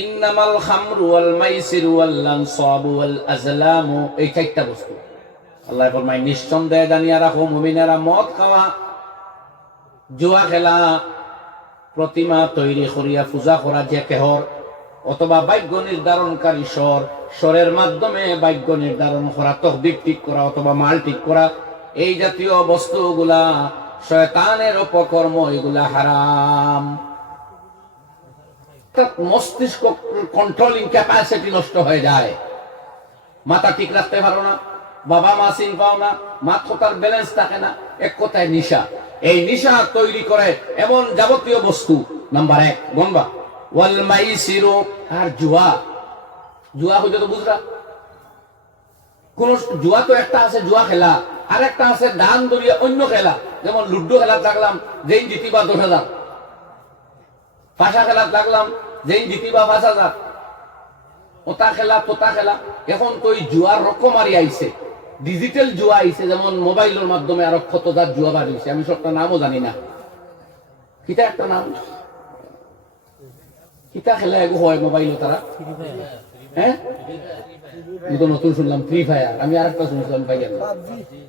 ইন্নামাল খামরু ওয়াল মাইসিরু ওয়াল আনসাবু ওয়াল আজলামু, এই চারটা বস্তু আল্লাহ ফরমায় নিঃসন্দেহে জানিয়া রাখো মুমিনেরা, মদ খাওয়া, জুয়া খেলা, প্রতিমা তৈরি করিয়া পূজা করা যে কেহর, অথবা ভাগ্য নির্ধারণকারী স্বরের মাধ্যমে ভাগ্য নির্ধারণ করা, তকদির ঠিক করা অথবা মাল ঠিক করা, এই জাতীয় বস্তুগুলা শয়তানের অপকর্ম, এগুলা হারাম। মস্তিষ্ক কন্ট্রোলিং ক্যাপাসিটি নষ্ট হয়ে যায়, মাথা ঠিক রাখতে পারো না, বাবা মা চিন পাও না, মাথার ব্যালেন্স থাকে না, এক কথায় নিশা। এই নিশা তৈরি করে এমন যাবতীয় বস্তু, নাম্বার 1 গম্বা ওয়াল মাইসিরু, আর জুয়া। জুয়া হইতে তো বুঝরা, কোন জুয়া তো একটা আছে জুয়া খেলা, আর একটা আছে দান দরিয়া অন্য খেলা। যেমন লুডো খেলা থাকলাম, যেই জিতিবা 10,000, পাশা খেলা থাকলাম, যেই জিতিবা 5,000, ওটা খেলা তোতা খেলা। এখন তো এই জুয়ার রকমারি আইছে, ডিজিটাল জুয়া আইছে, যেমন মোবাইলের মাধ্যমে আরো কতজাত জুয়া বাড়িয়েছে, আমি সবটা নামও জানি না। কিতা একটা নাম, কিতা খেলা এগো হয় মোবাইলে তারা, হ্যাঁ তো নতুন শুনলাম ফ্রি ফায়ার, আমি আর একটা শুনছিলাম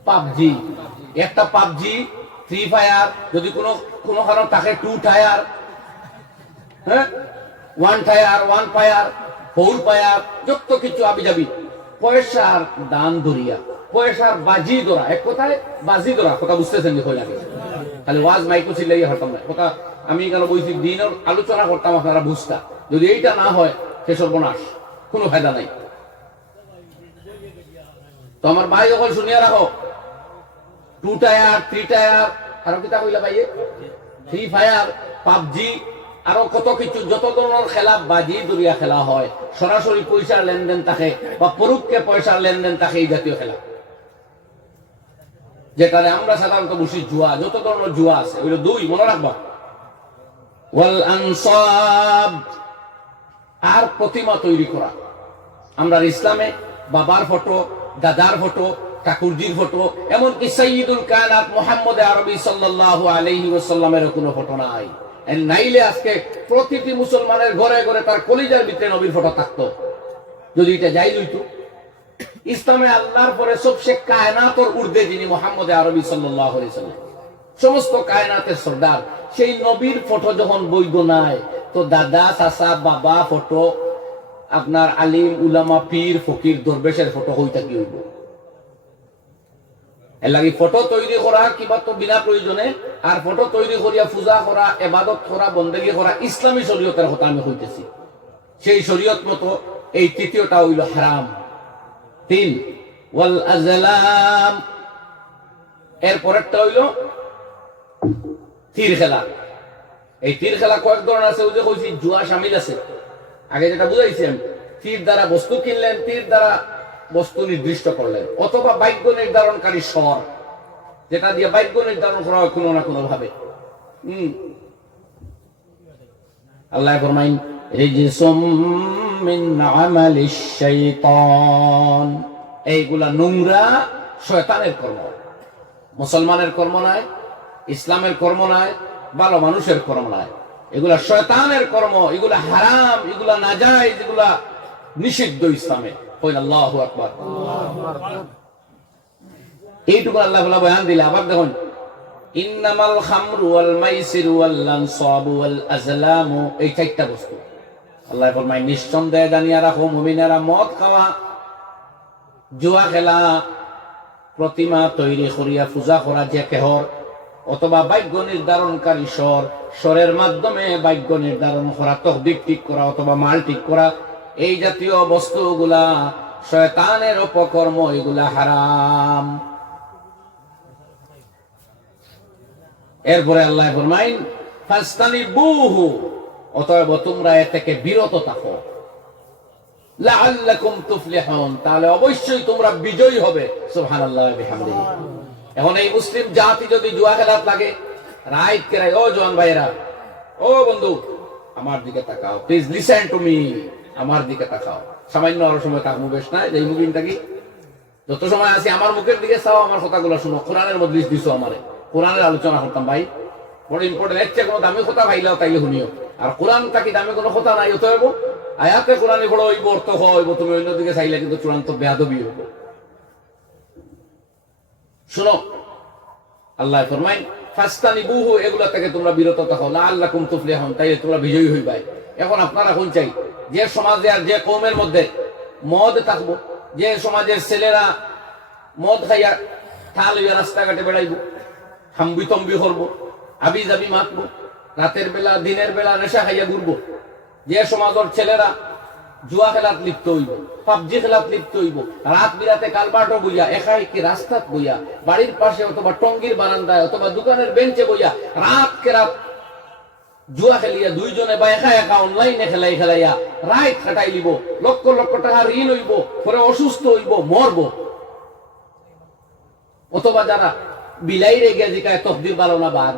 পাবজি। একটা পাবজি, ফ্রি ফায়ার, যদি কোনো কারণ তাকে 2 টায়ার, হ্যাঁ 1 টায়ার, 1 ফায়ার, 4 ফায়ার, যত কিছু আবি যাবি। পয়সার দান ধরিয়া, পয়সার বাজি ধরা, এক কথায় বাজি ধরা, কথা বুঝতেছেন দেখো লাগে খালি ওয়াজ মাইকো চিল্লাইয়া হতাম না কথা। আমি কেন বলছি দিনের আলোচনা করতাম, আপনারা বুঝতা। যদি এইটা না হয় সে সর্বনাশ, কোনো ফায়দা নাই। তো আমার ভাই যখন শুনিয়া রাখো, 2 টায়ার, 3 টায়ার, আরো কিতা কইলা ভাইয়ে, ফ্রি ফায়ার, পাবজি, আরো কত কিছু, যত ধরনের খেলা বাজি দরিয়া খেলা হয়, সরাসরি পয়সার লেনদেন থাকে বা পরোক্ষে পয়সার লেনদেন থাকে, এই জাতীয় খেলা, যেটারে আমরা সাধারণত বুঝি জুয়া। যত ধরনের জুয়া আছে ওইগুলো 2 মনে রাখবা। ওয়াল আনসাব, আর প্রতিমা তৈরি করা। আমরা ইসলামে বাবার ফটো, দাদার ফটো, ঠাকুরজির ফটো, এমনকি সাইয়্যিদুল কায়নাত মুহাম্মদ আরবি সাল্লাল্লাহু আলাইহি ওয়াসাল্লামের কোনো ফটো নাই। নাইলে আজকে প্রতিটি মুসলমানের ঘরে ঘরে তার কলিজার ভিতরে নবীর ফটো থাকতো, যদি এটা জায়েজ হইতো। ইসলামে আল্লাহর পরে সবচেয়ে কায়নাতের ঊর্ধ্বে যিনি মুহাম্মদ আরবি সাল্লাল্লাহু আলাইহি ওয়াসাল্লাম, সমস্ত কায়নাতের সর্দার, সেই নবীর ফটো যখন বৈধ নাই, তো দাদা, চাচা, বাবা ফটো, আপনার আলিম উলামা পীর ফকির দরবেশের ফটো হইতা কি হইব? এর লাগি ফটো তৈরি করা কিবা তো বিনা প্রয়োজনে, আর ফটো তৈরি করিয়া পূজা করা, ইবাদত করা, বন্দেগী করা ইসলামী শরীয়তের কথা আমি কইতেছি। সেই শরীয়ত মতো এই তৃতীয়টা হইল হারাম। 3 ওয়াল আজলাম, এর পরেরটা হইল তীর খেলা। এই তীর খেলা কয়েক ধরনের আছে, ওই যে কইছি জুয়া শামিল আছে, আগে যেটা বুঝাইছি আমি। তীর দ্বারা বস্তু কিনলেন, তীর দ্বারা বস্তু নির্দিষ্ট করলেন, অথবা ভাগ্য নির্ধারণকারী স্বর, যেটা দিয়ে ভাগ্য নির্ধারণ করা হয় কোনো না কোনো ভাবে। আল্লাহ ফরমাইন রিজসুম মিন আমালিশ শাইতান, এইগুলা নোংরা শয়তানের কর্ম। মুসলমানের কর্ম নাই, ইসলামের কর্ম নাই, ভালো মানুষের কর্ম নাই, এগুলা শয়তানের কর্ম, এগুলা হারাম, এগুলা নাজায়েজ, এগুলা নিষিদ্ধ ইসলামে। কইন আল্লাহু আকবার। এইটুকু আল্লাহ বয়ান দিলে আবার দেখুন, ইন্নামাল খামরু ওয়াল মাইসিরু ওয়াল আনসাবু ওয়াল আজলামু, এই 4টা বস্তু আল্লাহ ফরমায় নিঃসন্দেহে জানিয়া রাখো মুমিনেরা, মদ খাওয়া, জুয়া খেলা, প্রতিমা তৈরি করিয়া পূজা করা যে কেহর, অথবা ভাগ্য নির্ধারণকারী স্বরের মাধ্যমে ভাগ্য নির্ধারণ করা, তকদির ঠিক করা অথবা মাল ঠিক করা, এই জাতীয় বস্তুগুলা শয়তানের অপকর্ম, এগুলা হারাম। এরপরে আল্লাহ ফরমাইন ফাস্তানিবুহু, অতএব তোমরা এ থেকে বিরত থাকো, লাআল্লাকুম তুফলিহুন, তাহলে অবশ্যই তোমরা বিজয়ী হবে। সুবহানাল্লাহ ওয়া বিহামদিহি। এখন এই মুসলিম জাতি যদি জুয়া খেলাত লাগে, রাইট করে, ও জওয়ান ভাইরা, ও বন্ধু, আমার দিকে তাকাও, প্লিজ লিসেন টু মি, আমার দিকে তাকাও। সামান্য আর সময় তাক মুবেশ না, এই মুভিন থাকি যত সময় আছি আমার মুখের দিকে চাও, আমার কথাগুলো শুনো। কোরআনের মজলিস দিছো আমারে, কোরআনের আলোচনা করতাম ভাই, বড় ইম্পর্টেন্ট। এর চেয়ে কোনো দামি কথা ভাইলাও তাইলে শুনিও, আর কোরআন থাকি দামি কোনো কথা নাই, অতএব আয়াতে কোরআনে পড়ো হইব, অর্থ হইব, তুমি অন্যদিকে চাইলে কিন্তু চূড়ান্ত বেয়াদবি হইব। শুনো, আল্লাহ ফরমাই ফাস্তানিবুহু, এগুলা থেকে তোমরা বিরত থাকো, লাআল্লাকুম তুফলিহুন, তাইলে তোমরা বিজয়ী হইবাই। এখন আপনারা কোন চাই, যে সমাজে আর যে কওমের মধ্যে মদ থাকবো, যে সমাজের ছেলেরা মদ খাইয়া থাল হইয়া রাস্তাঘাটে বেড়াইব, হাম্বি তম্বি করবো, আবি জাবি মাতবো, রাতের বেলা দিনের বেলা নেশা খাইয়া ঘুরবো, যে সমাজের ছেলেরা জুয়া খেলাত লিপ্ত হইব, পাবজি খেলাত লিপ্ত হইব, রাত বিরাতে কালবাটো বইয়া একাই কি রাস্তাত বইয়া, বাড়ির পাশে অথবা টঙ্গির বারান্দায় অথবা দোকানের বেঞ্চে বইয়া রাত কে রাত জুয়া খেলিয়া দুইজনে বা একা একা অনলাইনে খেলাইয়া রাত কাটাই লিব, লক্ষ লক্ষ টাকা ঋণ হইব, পরে অসুস্থ হইব, মরব। অথবা যারা বিলাই রেগে জিকায় তকদির ভালো না বাদ,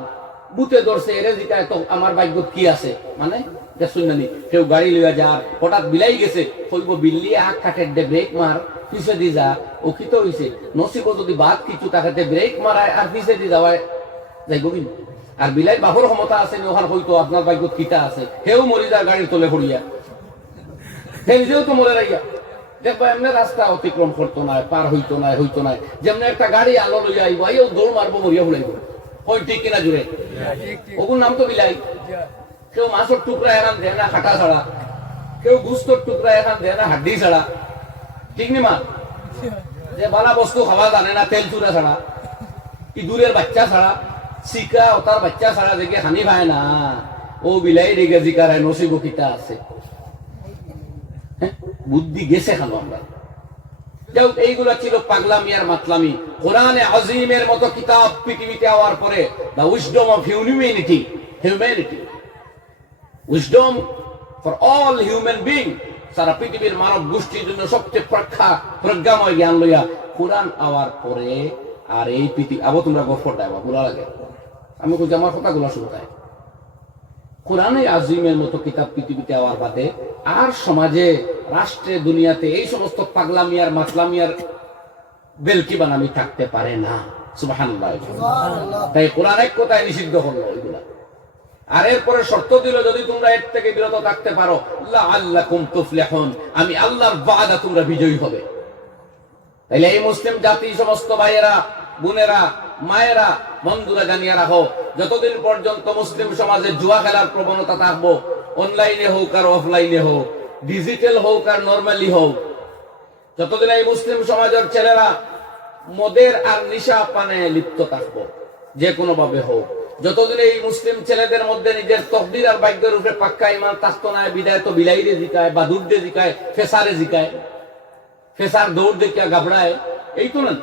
বুতে ধরছে এরে জিকায় তো আমার ভাগ্যত কি আছে, মানে শুননি কেউ গাড়ি লইয়া যার হঠাৎ বিলাই গেছে, কইব বিল্লি আখ কাটের দে ব্রেক মার, পিছে দি যা, ও কি তো হইছে নসিব, যদি বাদ কিছু তাকাতে ব্রেক মারায় আর পিছে দি যাওয়ায় যাইব কিন্তু। আর বিলাই বাপর ক্ষমতা আছে ওখানে হয়তো আপনার ভাগ্যত কিতা আছে, সেও মরি যায় গাড়ির তলে পড়িয়া, সে নিজেও তো মরে রাইয়া। দেখবা এমনি রাস্তা অতিক্রম করতো না, পার হইতো না, যেমন একটা গাড়ি আলো লইয়া আইব, আইও দৌড় মারবো, মরিয়া ফুলাইব। হয় ঠিক কিনা জুড়ে, ওগুর নাম তো বিলাই। কেউ মাছের টুকরা এখান দেয় না হাঁটা ছাড়া, কেউ গুস্তর টুকরা এখান দেয় না হাড্ডি ছাড়া, ঠিক নি মা? যে বালা বস্তু খাওয়া জানে না তেল চুরা ছাড়া, ইঁদুরের বাচ্চা ছাড়া, শিকা ও তার বাচ্চা ছাড়া দেখে হানি পায় না, ও বিলাই রেগে জিকার নসিব কিতা আছে, বুদ্ধি গেছে খালো আমরা। যাও, এইগুলা ছিল পাগলামি আর মাতলামি। কোরআনে আজিমের মতো কিতাব পৃথিবীতে হওয়ার পরে, the wisdom of humanity, wisdom for all human being, সারা পৃথিবীর মানব গোষ্ঠীর জন্য সবচেয়ে প্রজ্ঞাময় জ্ঞান লইয়া কোরআন আওয়ার পরে, আর এই পৃথিবী আবার তোমরা গফর দেয় বুড়া লাগে, আমি বলছি আমার কথাগুলো শুনতায়। কোরআনে আজিমের মতো কিতাব পৃথিবীতে হওয়ার বাদে আর সমাজে, রাষ্ট্রে, দুনিয়াতে এই সমস্ত পাগলামিয়ার মাতলামিয়ার বেলকি বানামি থাকতে পারে না। সুবহানাল্লাহ। তাই কোরআন এক কথায় নিষিদ্ধ করলো এগুলা। আর এরপরে শর্ত দিল, যদি তোমরা এর থেকে বিরত থাকতে পারো, লাআল্লাকুম তুফলিহুন, আমি আল্লাহর ওয়াদা তোমরা বিজয়ী হবে। তাইলে এই মুসলিম জাতি, সমস্ত ভাইয়েরা, বোনেরা, মায়েরা, বন্ধুরা জানিয়ে রাখো, যতদিন পর্যন্ত মুসলিম সমাজে জুয়া খেলার প্রবণতা থাকবো, অনলাইনে হোক আর অফলাইনে হোক, ডিজিটাল হোক আর নর্মালি হোক, যতদিন এই মুসলিম সমাজের ছেলেরা মদের আর নিশা পানে লিপ্ত থাকবো, যে কোনো ভাবে হোক, যতদিন এই মুসলিম ছেলেদের মধ্যে নিজের তকদির আর ভাগ্যের উপরে পাক্কা ইমান থাকতো না, বিদায় তো বিলাইরে জিকায়, বাদুরদে জিকায়, ফেসারে জিকায়, ফেসার দৌড় দেখিয়া ঘাবড়ায়, এই তো না।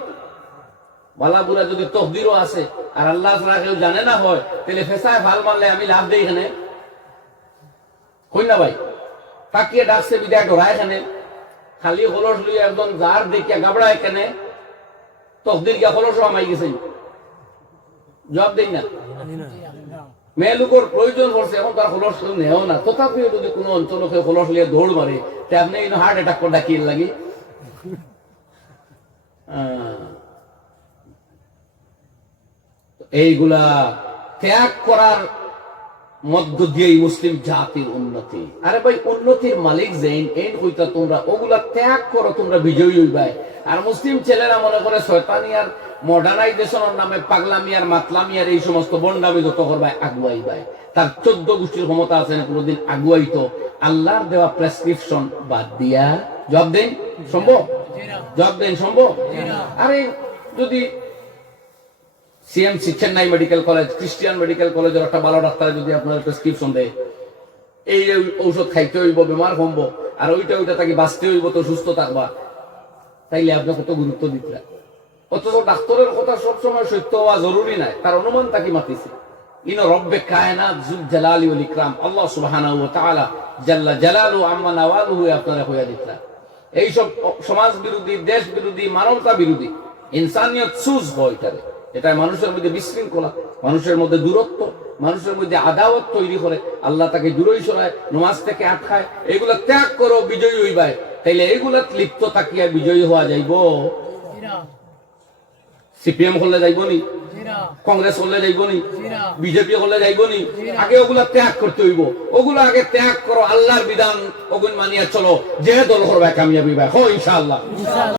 বালা বুড়া যদি তকদিরও আছে আর আল্লাহ ছাড়া কেউ জানে না হয়, তাহলে ফেসায় ভাল মারলে আমি লাভ দেই এখানে, কই না ভাই? তাকিয়ে ডাকছে বিদায় ডরায় এখানে, খালি হলস লইয়া একদম যার দেখিয়া ঘাবড়ায় কেনে, তকদির গিয়া হলস আমাই গেছে, জবাব দেই না। মেয়ে লোকের প্রয়োজন পড়ছে, এখন তার হলস নেও না, তথাপিও যদি কোনো অঞ্চলকে হলস লিয়ে দৌড় মারে, তে আপনি হার্ট অ্যাটাক করে ডাকিয়ে লাগি। এইগুলা ত্যাগ করার মধ্য দিয়ে মুসলিম জাতির উন্নতি। আরে ভাই, উন্নতির মালিক যেন এই হইতা, তোমরা ওগুলা ত্যাগ করো, তোমরা বিজয়ী হইবাই। আর মুসলিম ছেলেরা মনে করে শয়তানি আর মডার্নাইজেশনের নামে পাগলামি আর মাতলামি আর এই সমস্ত বন্ডামি যত করবাই আগুয়াইবাই। তার 14 গোষ্ঠীর ক্ষমতা আছে না কোনোদিন আগুয়াইতো? আল্লাহর দেওয়া প্রেসক্রিপশন বাদ দিয়া জবাব দেন সম্ভব? জবাব দেন সম্ভব? আরে যদি CMC, Chennai medical college, Christian medical কলেজের একটা ভালো ডাক্তার যদি আপনার প্রেসক্রিপশন দেয়, এই ঔষধ খাইতে হইব, বেমার কমব, আর ওইটা তাকে বাঁচতে হইব, তো সুস্থ থাকবা, তাইলে আপনি কত গুরুত্ব দিতে। অথচ ডাক্তারের কথা সবসময় সত্য হওয়া জরুরি নাই, তার অনুমান তাকে মাতিছে। ইনো রব্বে কায়নাত যুল জালালি ওয়াল ইকরাম, আল্লাহ সুবহানাহু ওয়া তাআলা জাল্লা জালালু আম্মা নাওয়ালুহু আপনারা হইয়া দিতরা। এইসব সমাজ বিরোধী, দেশ বিরোধী, মানবতা বিরোধী, ইনসানিয়ত সুজ হয় এটারে। এটা মানুষের মধ্যে বিশৃঙ্খলা, মানুষের মধ্যে দূরত্ব, মানুষের মধ্যে আদাওয়াত তৈরি করে, আল্লাহ তাকে দূরই সরায়, নামাজ থেকে আটকায়। এগুলা ত্যাগ করো, বিজয়ী হইবাই। তাইলে এইগুলা লিপ্ত থাকিয়া বিজয়ী হওয়া যাইব? সিপিএম করলে যাইব নি? কংগ্রেস করলে যাইবনি, বিজেপি করলে যাইবনি, আগে ওগুলা ত্যাগ করতে হইব। ওগুলো আগে ত্যাগ করো, আল্লাহর বিধান ওগুন মানিয়ে চলো, যে দল করবে কামিয়াবি ভাই, ইনশাআল্লাহ।